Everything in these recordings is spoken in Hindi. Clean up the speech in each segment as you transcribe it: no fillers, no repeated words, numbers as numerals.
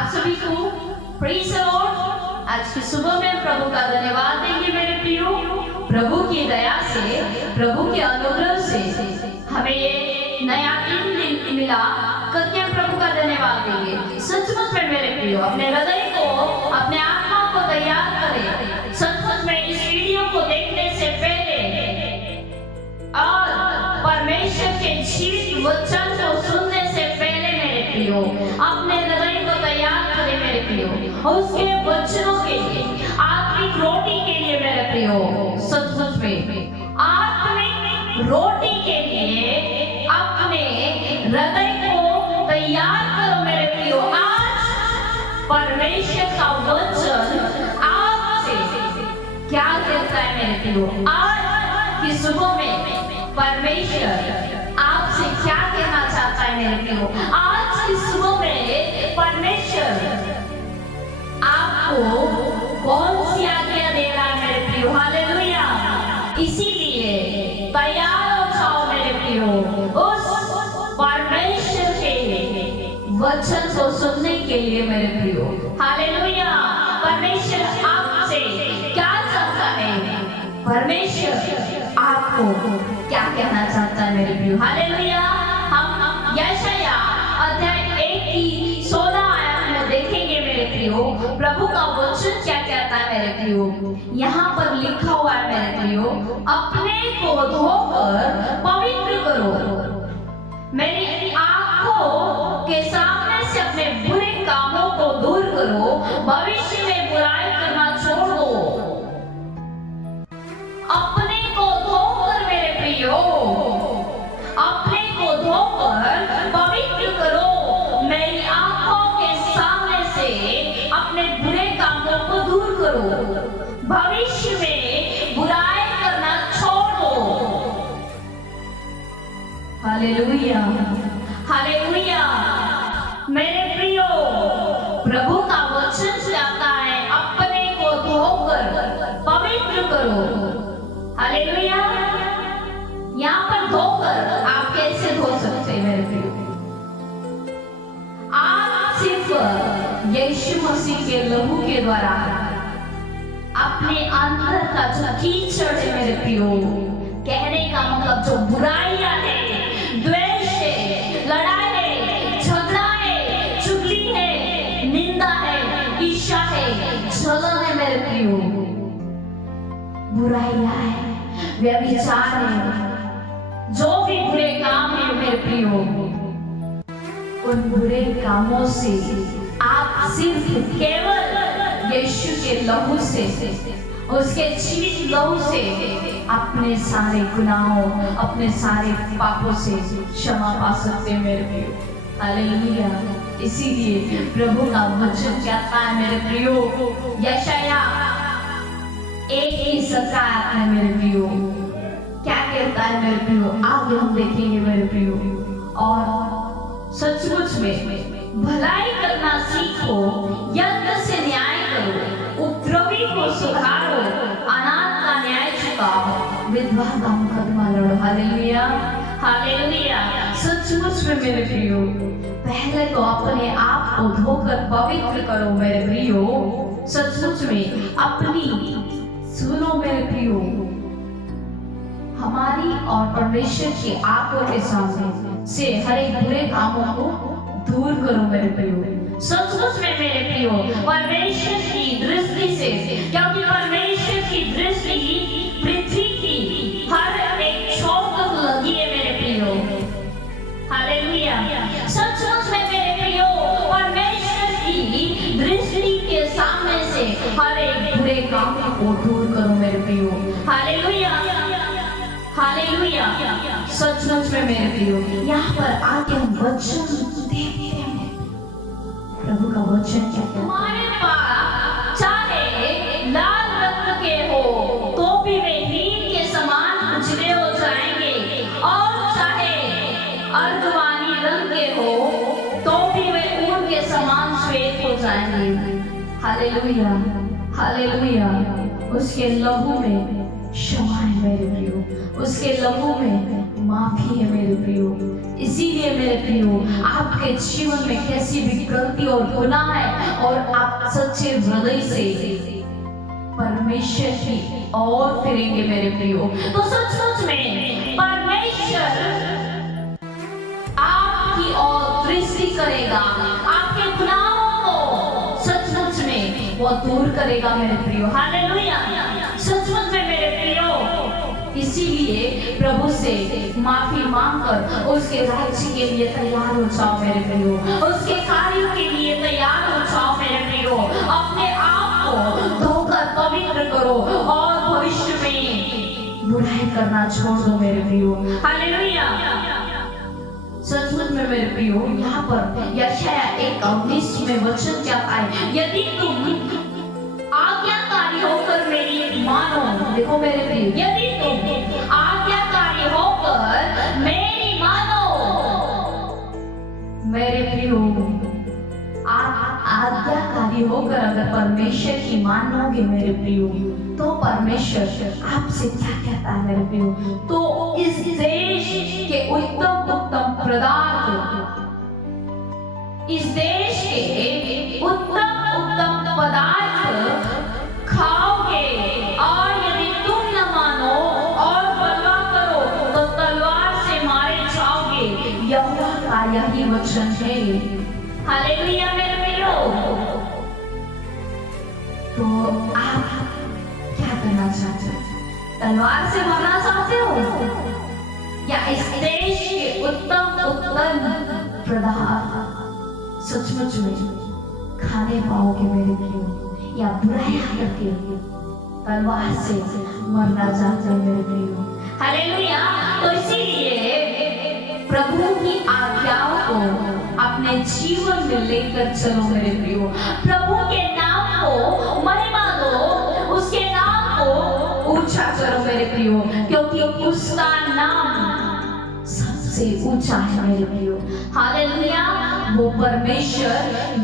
आप सभी को प्रेज़ द लॉर्ड। आज की सुबह में प्रभु का धन्यवाद देंगे मेरे प्रियो। प्रभु की दया से, प्रभु के अनुग्रह से हमें ये नया दिन मिला करके प्रभु का धन्यवाद देंगे। सचमुच में मेरे प्रियो अपने हृदय को, अपने आत्मा को तैयार करें। सचमुच में इस वीडियो को देखने से पहले और परमेश्वर के जीवित वचन को सुनने से पहले मेरे प्रियो अपने हृदय को तैयार करें मेरे प्रियो, उसके वचनों के लिए, आत्मिक रोटी के लिए मेरे प्रियो। सचमुच में आत्मिक रोटी के लिए अपने हृदय को तैयार करो मेरे प्रियो। आज परमेश्वर का वचन आपसे क्या कहता है मेरे प्रियो? आज की सुबह में परमेश्वर आपसे क्या कहना चाहता है मेरे प्रियो? आज की सुबह में परमेश्वर आपको कौन सी आज्ञा दे रहा है मेरे प्रियो? हालेलुया। इसीलिए तैयार हो जाओ मेरे प्रियो उस परमेश्वर के वचन को सुनने के लिए मेरे प्रियो। हालेलुया। परमेश्वर आपसे क्या चाहता है? परमेश्वर आपको क्या कहना चाहता है मेरे प्रियो? हालेलुया। हम यशाया अध्याय 1 की 16 आयत में देखेंगे मेरे प्रियो प्रभु का वचन क्या कहता है मेरे प्रियो। यहाँ पर लिखा हुआ है मेरे प्रियो, अपने को धोकर पवित्र करो, मेरी आंखों के सामने से अपने बुरे कामों को दूर करो, भविष्य में बुराई करना छोड़ दो। अपने को धोकर मेरे प्रियो, अपने को धोकर पवित्र करो, मेरी आंखों के सामने से अपने बुरे कामों को दूर करो, भविष्य में बुराई करना छोड़ दो। Hallelujah, hallelujah. मेरे प्रियो प्रभु का वचन कहता है अपने को धोकर पवित्र करो। हालेलुया। यहाँ पर धोकर आप कैसे धो सकते हैं मेरे प्रियो? आप सिर्फ यीशु मसीह के लहू के द्वारा अपने अंदर का जो कीचड़ है मेरे प्रियो, कहने का मतलब जो बुराइयां है, द्वेष है, लड़ाई है, झगड़ा है, चुगली है, निंदा है, ईर्ष्या है, जलन है मेरे प्रियो, बुराइयां है, व्यभिचार है, जो भी बुरे काम है मेरे प्रियो, उन बुरे कामों से आप सिर्फ केवल यीशु के लहू से, उसके जीवित लहू से अपने सारे गुनाहों, अपने सारे पापों से क्षमा पा सकते हैं मेरे प्रियो। हालेलुया। इसीलिए प्रभु का वचन कहता है मेरे प्रियो, यशाया 1 की 17 में मेरे प्रियो क्या कहता है मेरे प्रियो? आगे हम देखेंगे मेरे प्रियो। और सचमुच में भलाई करना सीखो, यज्ञ से न्याय करो, उपद्रवी को सुधारो, अनाथ का न्याय चुकाओ, विधवा का मुकदमा लड़ो। Hallelujah, hallelujah. सचमुच में मेरे प्रियो पहले तो अपने आप को धोकर पवित्र करो मेरे प्रियो। सचमुच में अपनी सुनो मेरे प्रियो, हमारी और परमेश्वर की आंखों के सामने से हर एक बुरे कामों को दूर करो मेरे प्रियो। सचमुच में मेरे प्रियो परमेश्वर की दृष्टि से, क्योंकि परमेश्वर की दृष्टि पृथ्वी की हर एक छोर तक लगी है मेरे प्रियो। हालेलुया। सचमुच में मेरे प्रियो परमेश्वर की दृष्टि के सामने से हर एक बुरे काम को दूर करो मेरे प्रियो। Hallelujah, hallelujah. सचमुच में मेरे प्रियो यहाँ पर आके हम वचन देखते हैं, प्रभु का वचन क्या कहता है? तुम्हारे पास चाहे लाल रंग के हो तो भी वे हीन के समान उजले हो जाएंगे, और चाहे अर्धवानी रंग के हो तो भी वे ऊन के समान श्वेत हो जाएंगे। Hallelujah, hallelujah. उसके लहू में क्षमा है मेरे प्रियो, उसके लहू में माफी है मेरे प्रियो। इसीलिए मेरे प्रियो, आपके जीवन में कैसी भी गलती और गुनाह है और आप सच्चे हृदय से परमेश्वर की ओर फिरेंगे मेरे प्रियो, तो सचमुच में परमेश्वर आपकी ओर दृष्टि करेगा, आपके गुनाहों को सचमुच में वो दूर करेगा मेरे प्रियो। हालेलुया। सचमुच में मेरे प्रियो, इसीलिए प्रभु से माफी मांगकर उसके राज्य के लिए तैयार हो जाओ मेरे प्रियो, उसके कार्यों के लिए तैयार हो जाओ मेरे प्रियो। अपने आप को धोकर पवित्र करो और भविष्य में बुराई करना छोड़ दो मेरे प्रियो। हालेलुया। सचमुच में मेरे प्रियो, यहाँ पर यशाया 1:19 में वचन क्या है, यदि तुम आज्ञाकारी होकर मेरी मानो, देखो मेरे प्रियो, यदि तुम आज्ञाकारी होकर मेरी मानो, मेरे प्रियो, आज्ञाकारी होकर अगर परमेश्वर की मानोगे मेरे प्रियो, तो परमेश्वर आपसे क्या कहता है मेरे प्रियो, तो इस देश के उत्तम उत्तम पदार्थ, इस देश के उत्तम उत्तम पदार्थ खाओगे, और यदि तुम न मानो और बलवा करो तो तलवार से मारे जाओगे। यहोवा का यही वचन है। हालेलुया मेरे प्रियो। तो आप क्या करना चाहते हो? तलवार से मरना चाहते हो, या इस देश के उत्तम उत्तम पदार्थ सचमुच में खाने पाओगे मेरे प्रियो, या बुराई करके तलवार से मरना चाहते हो मेरे प्रियो? हालेलुया। तो इसीलिए प्रभु की आज्ञाओं को अपने जीवन में लेकर चलो मेरे प्रियो। प्रभु के नाम को महिमा दो, उसके नाम को ऊंचा करो मेरे प्रियो, क्योंकि उसका नाम सबसे ऊंचा है मेरे प्रियो। हालेलुया। वो परमेश्वर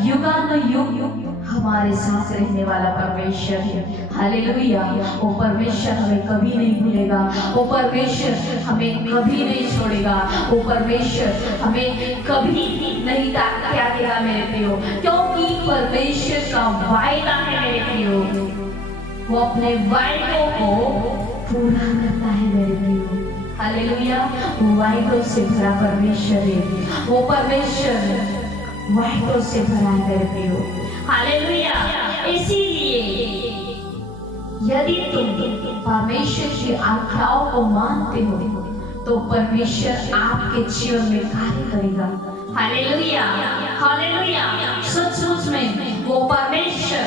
युगानुयुग हमारे साथ रहने वाला परमेश्वर है। हालेलुया। वो परमेश्वर हमें कभी नहीं भूलेगा, वो परमेश्वर हमें कभी नहीं छोड़ेगा, वो परमेश्वर हमें कभी नहीं त्यागेगा मेरे प्रियो, क्योंकि परमेश्वर का वायदा है मेरे प्रियो, वो अपने वायदों को पूरा करता है मेरे प्रियो। हालेलुया। वो वायदों से भरा परमेश्वर है, वो परमेश्वर वायदों से भरा है मेरे प्रियो। हालेलुया। इसीलिए यदि तुम परमेश्वर की आज्ञाओं को मानते हो तो परमेश्वर आपके जीवन में कार्य करेगा। हालेलुया। हालेलुया। सचमुच में वो परमेश्वर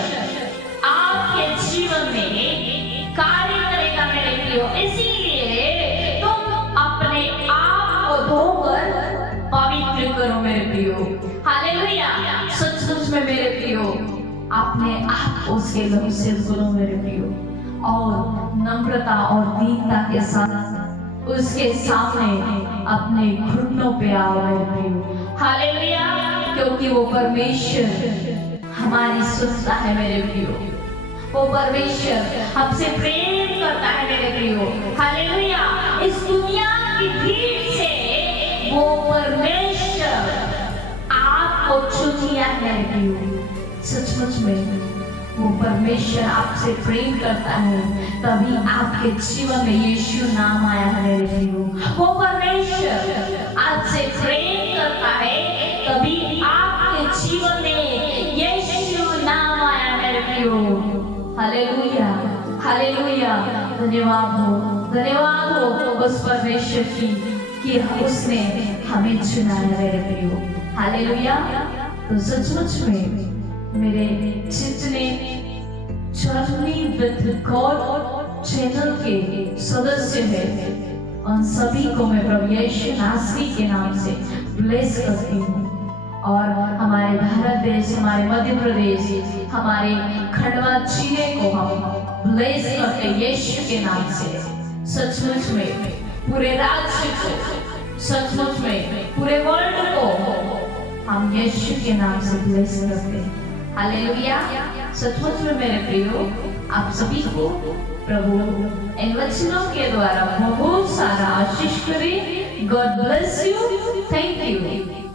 आपके जीवन में कार्य करेगा मेरे प्रियो। इसीलिए तुम अपने आप को धोकर पवित्र करो मेरे प्रियो। हालेलुया। सचमुच में मेरे प्रियो, अपने आप को उसके लहू से धो मेरे प्रियो, और नम्रता और दीनता के साथ उसके सामने अपने घुटनों पे आओ मेरे प्रियो। हालेलुया। क्योंकि वो परमेश्वर हमारी सुनता है मेरे प्रियो, वो परमेश्वर हमसे प्रेम करता है मेरे प्रियो। हालेलुया। इस दुनिया की भीड़ से वो परमेश्वर आपको चुन लिया है मेरे प्रियो। सचमुच में वो परमेश्वर आपसे प्रेम करता है, तभी आपके जीवन में यीशु नाम आया है मेरे प्रियो। वो परमेश्वर आपसे प्रेम करता है, तभी आपके जीवन में यीशु नाम आया मेरे प्रियो। हालेलुया। हालेलुया। धन्यवाद हो उस परमेश्वर की कि उसने हमें चुना है मेरे प्रियो। हालेलुया। तो सचमुच में मेरे जितने जर्नी विद गॉड चैनल के सदस्य हैं, उन सभी को मैं प्रभु यीशु नासरी के नाम से ब्लेस करती हूँ। और हमारे भारत देश, हमारे मध्य प्रदेश, हमारे खंडवा जिले को हम ब्लेस करते यीशु के नाम से। सचमुच में पूरे राज्य को, सचमुच में पूरे वर्ल्ड को हम यीशु के नाम से ब्लेस करते हैं। हालेलुया। सचमुच में मेरे प्रियो, आप सभी को प्रभु इन वचनों के द्वारा बहुत सारा आशीष करे। God bless you, thank you.